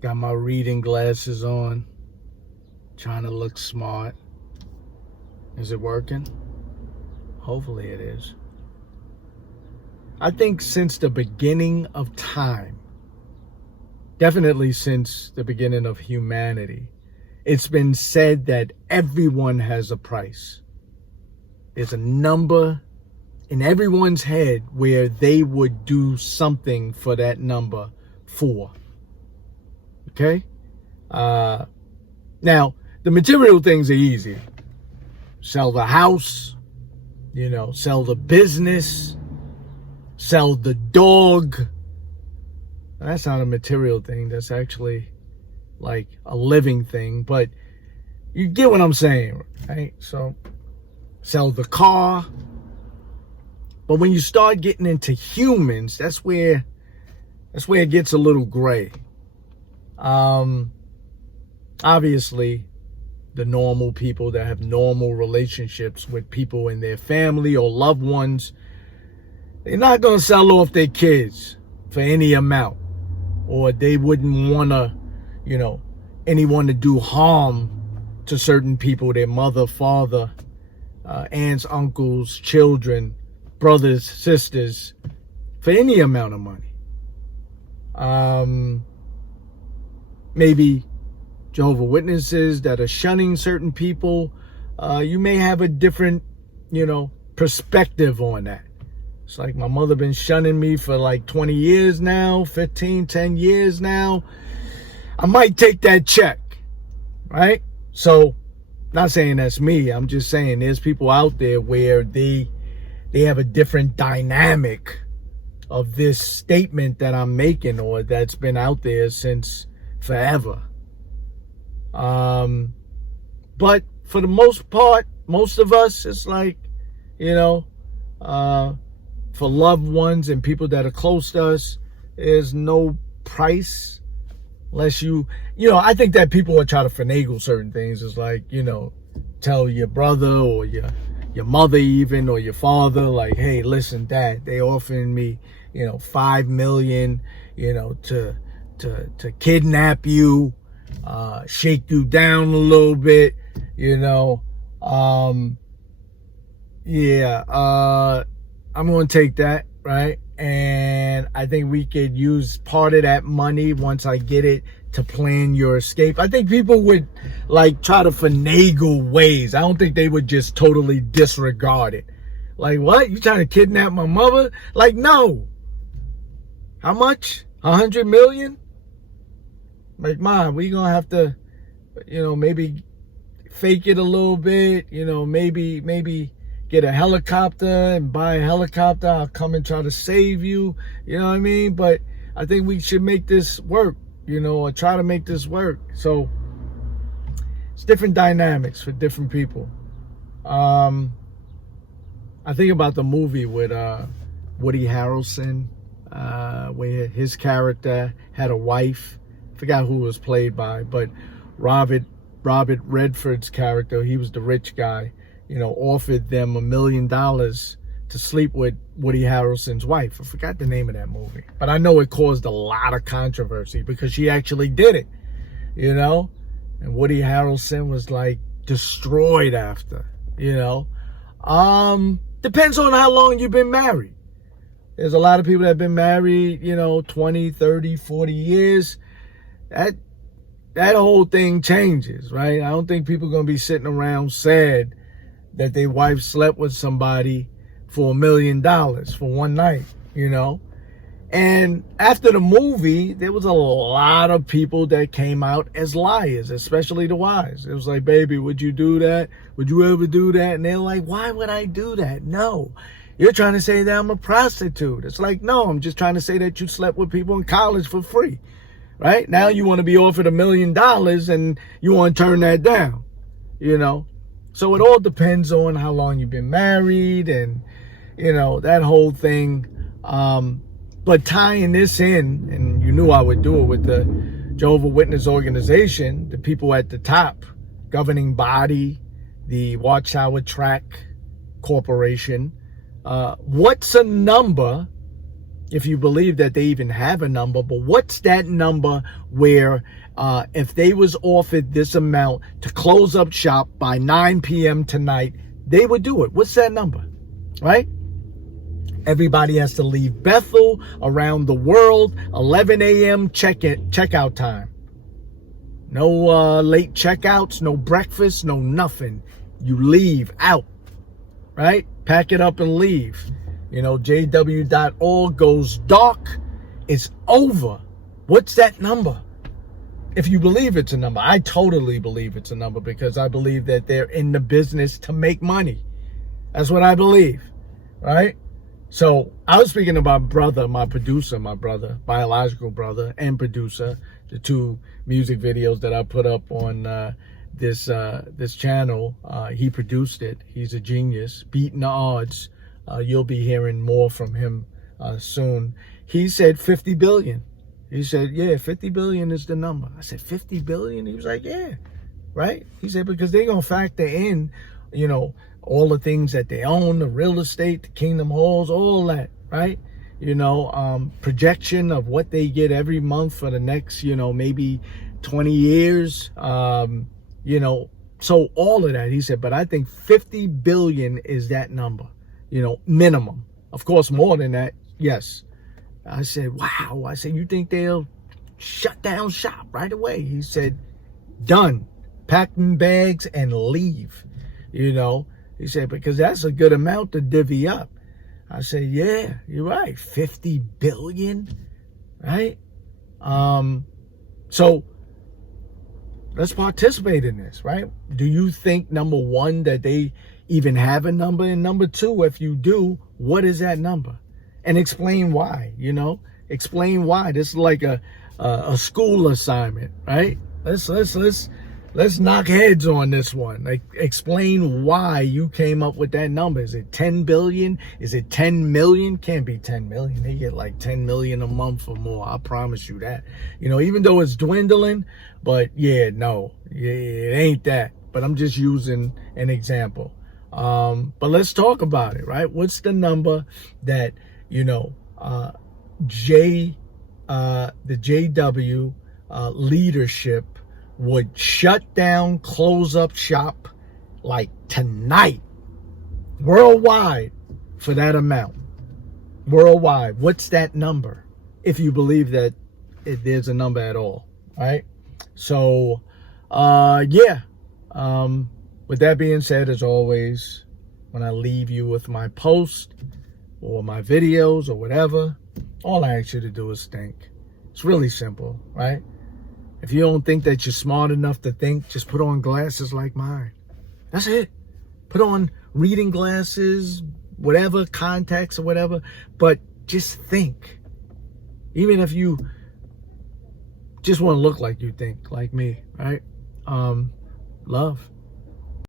Got my reading glasses on, trying to look smart. Is it working? Hopefully it is. I think since the beginning of time, definitely since the beginning of humanity, it's been said that everyone has a price. There's a number in everyone's head where they would do something for that number for. Okay? Now, the material things are easy. Sell the house, sell the business, sell the dog. That's not a material thing. That's actually like a living thing. But you get what I'm saying, right? So, sell the car. But when you start getting into humans, that's where it gets a little gray. Obviously, the normal people that have normal relationships with people in their family or loved ones, they're not going to sell off their kids for any amount. Or they wouldn't want to, anyone to do harm to certain people, their mother, father, aunts, uncles, children, brothers, sisters, for any amount of money. Maybe Jehovah's Witnesses that are shunning certain people, you may have a different, perspective on that. It's like my mother been shunning me for like 20 years now, 10 years now. I might take that check, right? So, not saying that's me. I'm just saying there's people out there where they have a different dynamic of this statement that I'm making or that's been out there since forever. But for the most part, most of us, it's like, for loved ones and people that are close to us, there's no price unless I think that people will try to finagle certain things. It's like, tell your brother or your mother even, or your father, like, hey, listen, Dad, they offering me, $5 million, to kidnap you, shake you down a little bit, I'm going to take that, right? And I think we could use part of that money once I get it to plan your escape. I think people would try to finagle ways. I don't think they would just totally disregard it. Like, what? You trying to kidnap my mother? Like, no. How much? 100 million? Like, Mom, we gonna have to, maybe fake it a little bit, maybe get a helicopter and buy a helicopter. I'll come and try to save you. You know what I mean? But I think we should make this work, or try to make this work. So it's different dynamics for different people. I think about the movie with Woody Harrelson, where his character had a wife. I forgot who it was played by, but Robert Redford's character, he was the rich guy, offered them $1 million to sleep with Woody Harrelson's wife. I forgot the name of that movie, but I know it caused a lot of controversy because she actually did it, and Woody Harrelson was like destroyed after, Depends on how long you've been married. There's a lot of people that have been married, 20, 30, 40 years. That whole thing changes, right? I don't think people are going to be sitting around sad that their wife slept with somebody for $1 million for one night, And after the movie, there was a lot of people that came out as liars, especially the wives. It was like, baby, would you do that? Would you ever do that? And they're like, why would I do that? No. You're trying to say that I'm a prostitute. It's like, no, I'm just trying to say that you slept with people in college for free. Right? Now you want to be offered $1 million and you want to turn that down, So it all depends on how long you've been married and, that whole thing. But tying this in, and you knew I would do it with the Jehovah's Witness organization, the people at the top, governing body, the Watchtower Track Corporation. What's a number if you believe that they even have a number. But what's that number where if they was offered this amount to close up shop by 9 p.m. tonight, they would do it? What's that number, right? Everybody has to leave Bethel around the world, 11 a.m. checkout time. No late checkouts, no breakfast, no nothing. You leave out, right? Pack it up and leave. You know, jw.org goes dark. It's over. What's that number? If you believe it's a number, I totally believe it's a number, because I believe that they're in the business to make money. That's what I believe, right? So I was speaking about my producer, my brother, biological brother and producer, the two music videos that I put up on this channel. He produced it. He's a genius, beating the odds. You'll be hearing more from him soon. He said 50 billion. He said, yeah, 50 billion is the number. I said, 50 billion? He was like, yeah, right? He said, because they're going to factor in, you know, all the things that they own, the real estate, the Kingdom Halls, all that, right? You know, projection of what they get every month for the next, you know, maybe 20 years, you know, so all of that. He said, but I think 50 billion is that number, you know, minimum. Of course, more than that, yes. I said, wow. I said, you think they'll shut down shop right away? He said, done. Pack them bags and leave, you know. He said, because that's a good amount to divvy up. I said, yeah, you're right. 50 billion, right? So let's participate in this, right? Do you think, number one, that they even have a number? And number two, if you do, what is that number? And explain why, you know? Explain why. This is like a school assignment, right? Let's knock heads on this one. Like, explain why you came up with that number. Is it 10 billion? Is it 10 million? Can't be 10 million. They get like 10 million a month or more. I promise you that. You know, even though it's dwindling, but yeah, no, yeah, it ain't that. But I'm just using an example. But let's talk about it, right? What's the number that, you know, the JW leadership would shut down, close up shop like tonight, worldwide, for that amount? Worldwide, what's that number? If you believe that there's a number at all, right? So, yeah. With that being said, as always, when I leave you with my post or my videos or whatever, all I ask you to do is think. It's really simple, right? If you don't think that you're smart enough to think, just put on glasses like mine. That's it. Put on reading glasses, whatever, contacts or whatever, but just think. Even if you just want to look like you think, like me, right? Love.